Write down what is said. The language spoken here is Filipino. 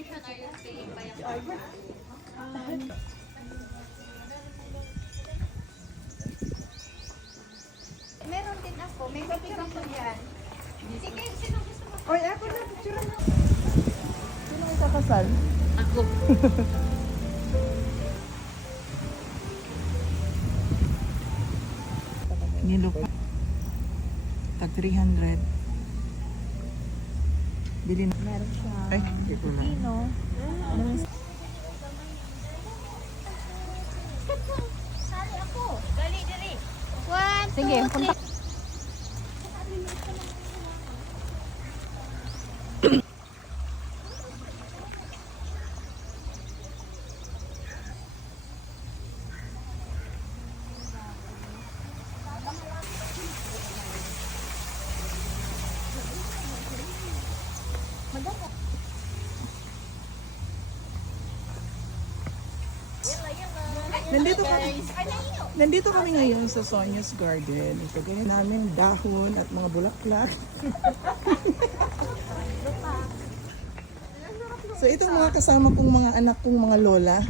Meron din ako. May picture ko yan. Sige, sino gusto mo? Oy, ako na, picture na. Sino ang kakasal? Ako. Nilo pa. Tag 300. Bilhin. Meron siya. Ay, ito na. Pino. Sali ako. Dali, dali. One, Sige, two, punta. three. Nandito kami ngayon sa Sonia's Garden. Ito ganyan namin dahon at mga bulaklak. So itong mga kasama kong mga anak kong mga lola,